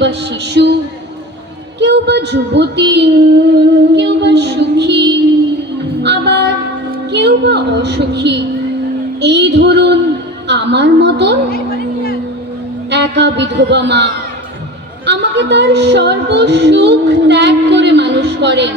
বা শিশু, কেউ বা যুবতী, কেউ বা সুখী, আবার কেউ বা অসুখী। এই ধরুন আমার মতন একা বিধবা মা। আমাকে তার সর্বসুখ ত্যাগ করে মানুষ করেন।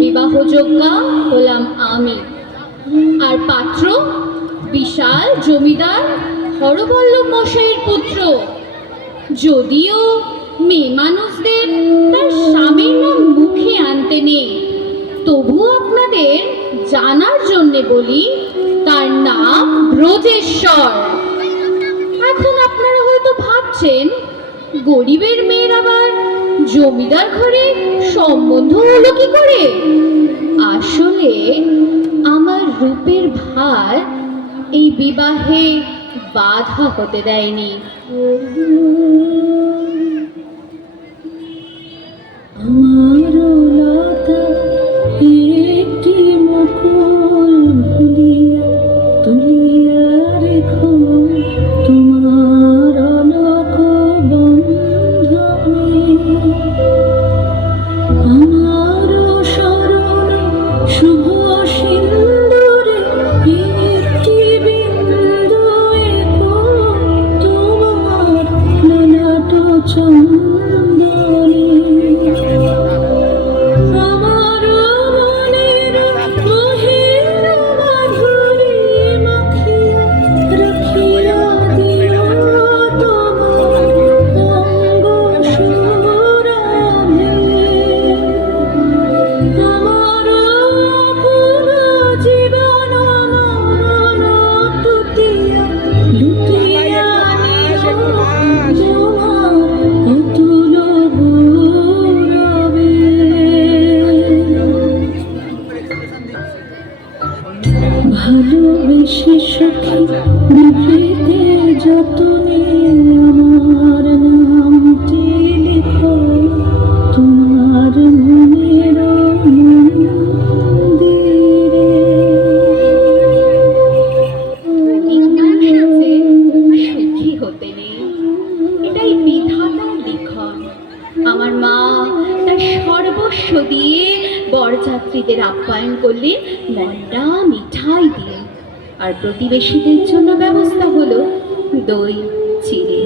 বিবাহযোগ্যা হলাম আমি, আর পাত্র বিশাল জমিদার হরবল্লভ মশাইয়ের পুত্র। যদিও মেয়ে মানুষদের তার স্বামীর নাম মুখে আনতে নেই, তবু আপনাদের জানার জন্যে বলি, তার নাম ব্রজেশ্বর। এখন আপনারা হয়তো ভাবছেন, গরিবের মেয়ের আবার জমিদার ঘরে সম্বন্ধ হলো কি করে? আসলে আমার রূপের ভার এই বিবাহে বাধা হতে দেয়নি। আমার লতা একটি মুকুল ভুলিয়া তুলিয়া রেখো তোমার অলক বন্ধনে। আমার শরণে শুভ সিন্দুরে একটি বিন্দু এঁকো তোমার ললাট চন্দনে। আমার মনের মহির মাধুরী মাখিয়া রাখিয়া দিও তোমার অঙ্গ সুরাভে। আমার আপন জীবন মরণ টুটিয়া লুটিয়া নিও তোমার অতুল গৌরবে। ভালোবেসে সখী নিভৃতে যতনে আমার নামটি লিখো তোমার মনের মন্দিরে। সুখী হতে নেই, এটাই বিধাতার লিখন। আমার মা তার সর্বস্ব দিয়ে বরযাত্রীদের আপ্যায়ন করলে মন্ডা মিঠাই দিয়ে, আর প্রতিবেশীদের জন্য ব্যবস্থা হলো দই চিড়ে।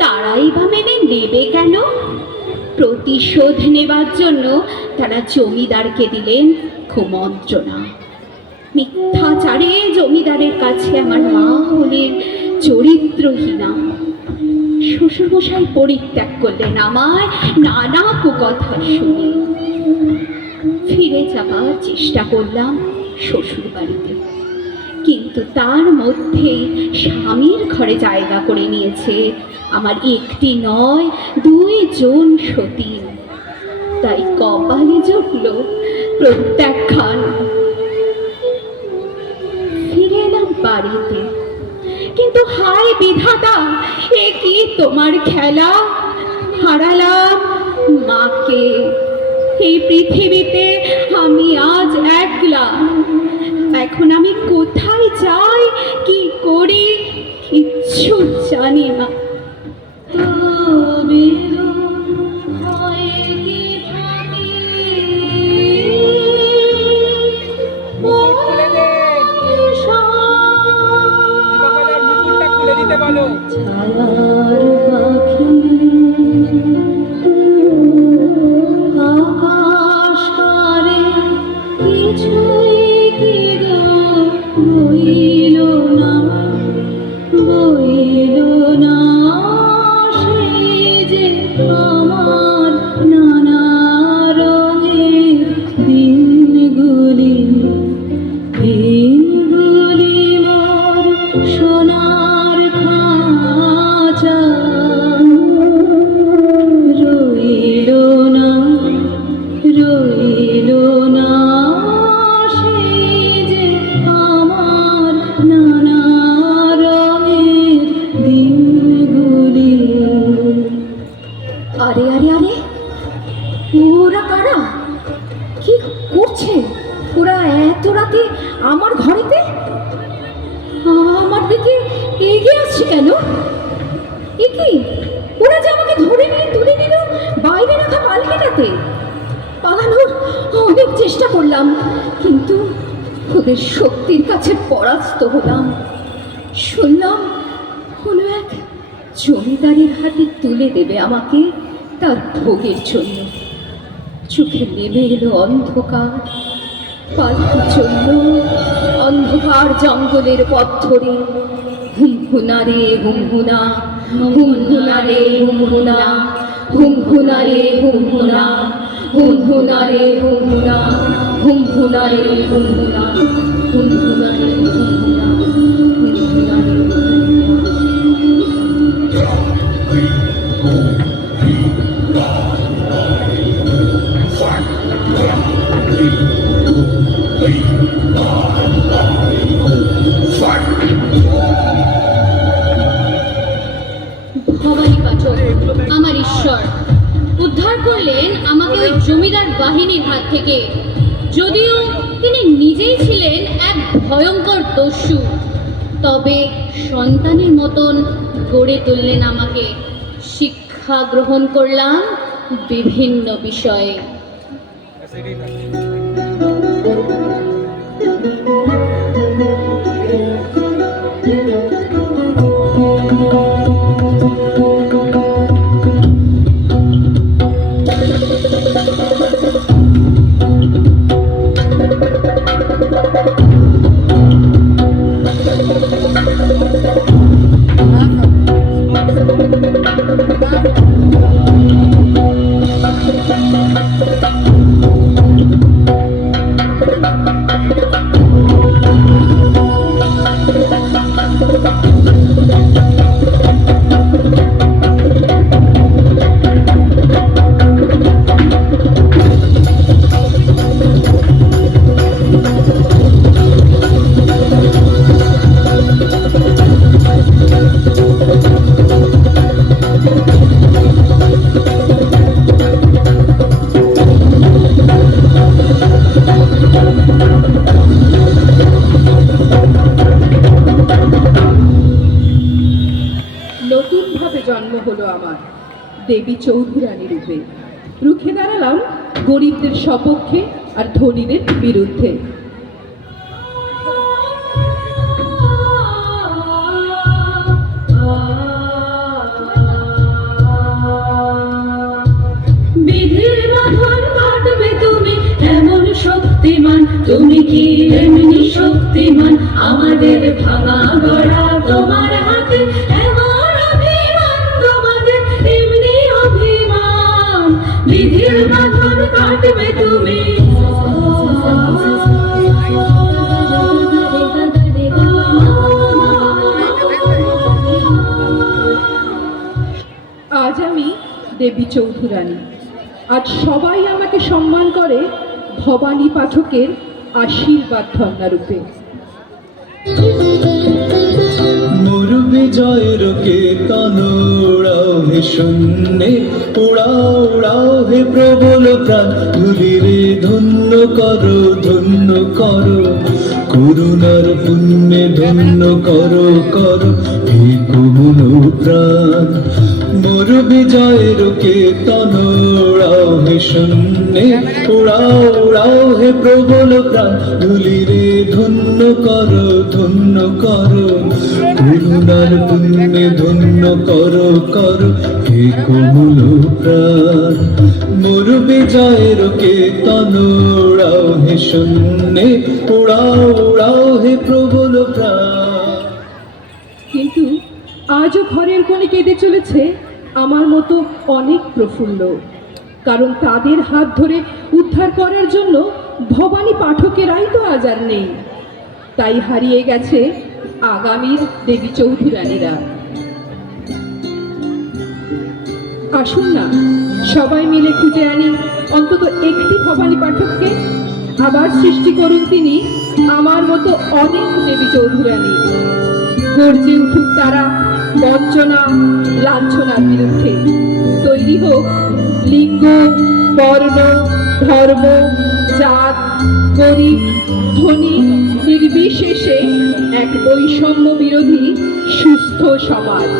তারাই বা মেনে নেবে কেন? প্রতিশোধ নেবার জন্য তারা জমিদারকে দিলেন কুমন্ত্রণা। মিথ্যাচারে জমিদারের কাছে আমার মা হলেন চরিত্রহীনা। শ্বশুরমশাই পরিত্যাগ করলেন আমায় নানা কুকথা শুনে। ফিরে যাবার চেষ্টা করলাম শ্বশুর বাড়িতে, কিন্তু তার মধ্যেই স্বামীর ঘরে জায়গা করে নিয়েছে আমার একটি নয় 2 জন সতীন। তাই কপালে জুটল প্রত্যাখ্যান। ফিরে এলাম বাড়িতে, কিন্তু হায় বিধাতা, এ কি তোমার খেলা? হারালাম মাকে। এই পৃথিবীতে আমি আজ একলা। এখন আমি কোথায় যাই, কি করি, কিচ্ছু জানি না। তবে হয় কি থাকে ছায়ার পাখি আকাশ পারে কিছুই কি বইল না, বইল না সেই যে আমার নানা রঙের দিনগুলি, দিনগুলি মোর সোনার খাঁচা। রইল না, রইল না সেই যে আমার নানা রঙের দিনগুলি। আরে আরে আরে, ওরা কারা? কি করছে ওরা এত রাতে আমার ঘরেতে? আমার দিকে এগিয়ে আসছে কেন? এ কি, ওরা যে আমাকে ধরে পালাতে। পালানোর অনেক চেষ্টা করলাম, কিন্তু ওদের শক্তির কাছে পরাস্ত হলাম। শুনলাম হলো এক জমিদারের হাতে তুলে দেবে আমাকে তার ভোগের জন্য। চোখে নেমে এলো অন্ধকার, পাল্টে চলল অন্ধকার জঙ্গলের পথ ধরে। হুমহুনা রে হুমহুনা, হুমহুনা রে হুমহুনা, হুমহুনা রে হুমহুনা, হুমহুনা রে হুমহুনা, হুমহুনা রে হুমহুনা, হুমহুনা রে হুমহুনা, হুমহুনা রে ভবানী পাঠক আমার ঈশ্বর উদ্ধার করলেন আমাকে ওই জমিদার বাহিনীর হাত থেকে। যদিও তিনি নিজেই ছিলেন এক ভয়ঙ্কর দস্যু, তবে সন্তানের মতন গড়ে তুললেন আমাকে। শিক্ষা গ্রহণ করলাম বিভিন্ন বিষয়ে। নতুনভাবে জন্ম হলো আমার দেবী চৌধুরানী রূপে। রুখে দাঁড়ালাম গরিবদের সপক্ষে আর ধনীদের বিরুদ্ধে। বিধির বাঁধন কাটবে তুমি এমন শক্তিমান, তুমি কি এমনি শক্তিমান? আমাদের ভাঙা গড়া তোমার হাতে, এমন অভিমান তোমাদের এমনি অভিমান। বিধির বাঁধন কাটবে তুমি। আজ আমি দেবী চৌধুরানী। আজ সবাই আমাকে সম্মান করে ভবানী পাঠকের আশীর্বাদ ধন্যারূপে। মোর বিজয়ের কেতন উড়াও হে শূন্যে, উড়াও উড়াও হে প্রবল প্রাণ, ধুলিরে ধন্য করো ধন্য করো, করুণার পুণ্যে ধন্য করো করো হে কোমল প্রাণ। মোর বিজয়ের কেতন উড়াও হে শূন্যে, উড়াও উড়াও হে প্রবল প্রাণ, ধুলিরে ধন্য করো ধন্য করো, করুণার পুণ্যে ধন্য করো করো হে কোমল প্রাণ। মোর বিজয়ের কেতন উড়াও হে শূন্যে, উড়াও উড়াও হে প্রবল প্রাণ। কিন্তু আজও ঘরের কোণে কেঁদে চলেছে আমার মতো অনেক প্রফুল্ল, কারণ তাদের হাত ধরে উদ্ধার করার জন্য ভবানী পাঠকেরাই তো আজ আর নেই। তাই হারিয়ে গেছে আগামীর দেবী চৌধুরানীরা। আসুন না সবাই মিলে খুঁজে আনি অন্তত একটি ভবানী পাঠককে, আবার সৃষ্টি করুন তিনি আমার মতো অনেক দেবী চৌধুরানী। গর্জে উঠুক তারা বঞ্চনা লাঞ্ছনার বিরুদ্ধে। তৈরি হোক লিঙ্গ, বর্ণ, ধর্ম, জাত, গরিব, ধনী নির্বিশেষে এক বৈষম্য বিরোধী সুস্থ সমাজ।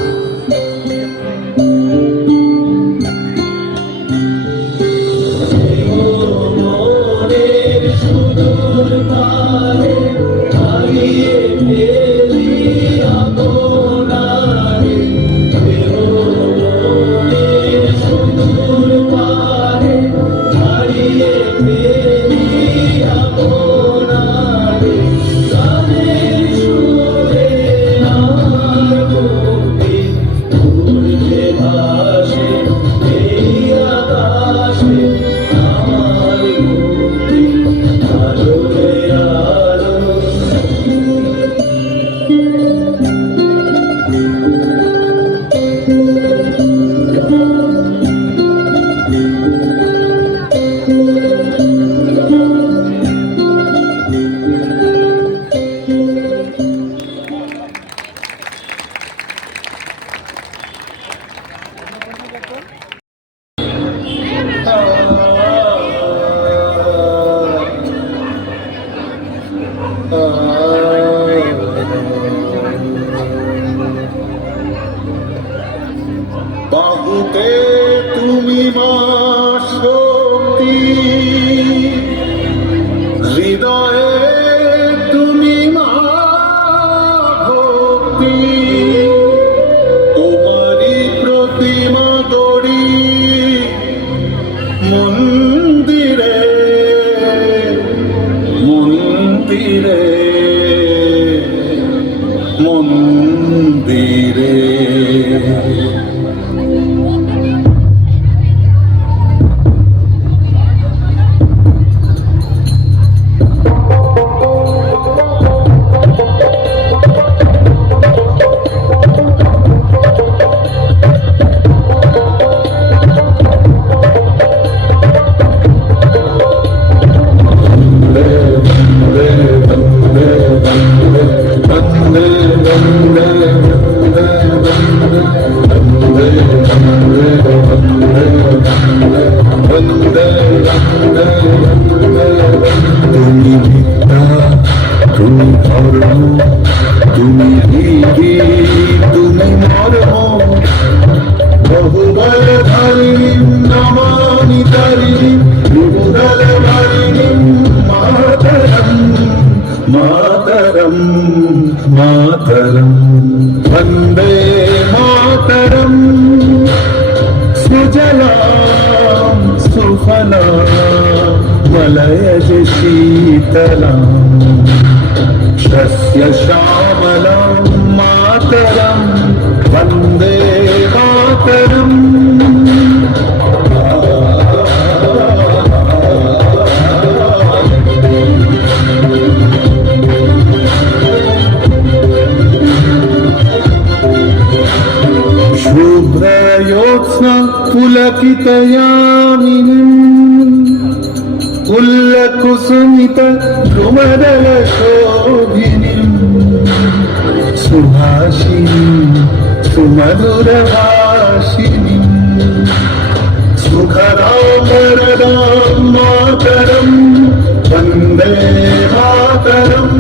মন্দিরে। তুমি বিদ্যা, তুমি ধর্ম, তুমি রীতি, তুমি মর্ম, বহুবল ধারিণী নমামি তারিণী বিবুদল ভারিণী মাতরম মাতরম মাতরম বন্দে মাতরম সুজলাম সুফলাম মলয়জ শীতলাম শস্য শ্যামলাম মাতরম বন্দে মাতরম। शुभ्रयोत्स्ना पुलकितयामिनीम् उल्लकुसुमित द्रुमदलशोभिनीम् सुभाषिणीम् सुमधुरभाषिणीम् सुखदां वरदां मातरं वन्दे मातरम्।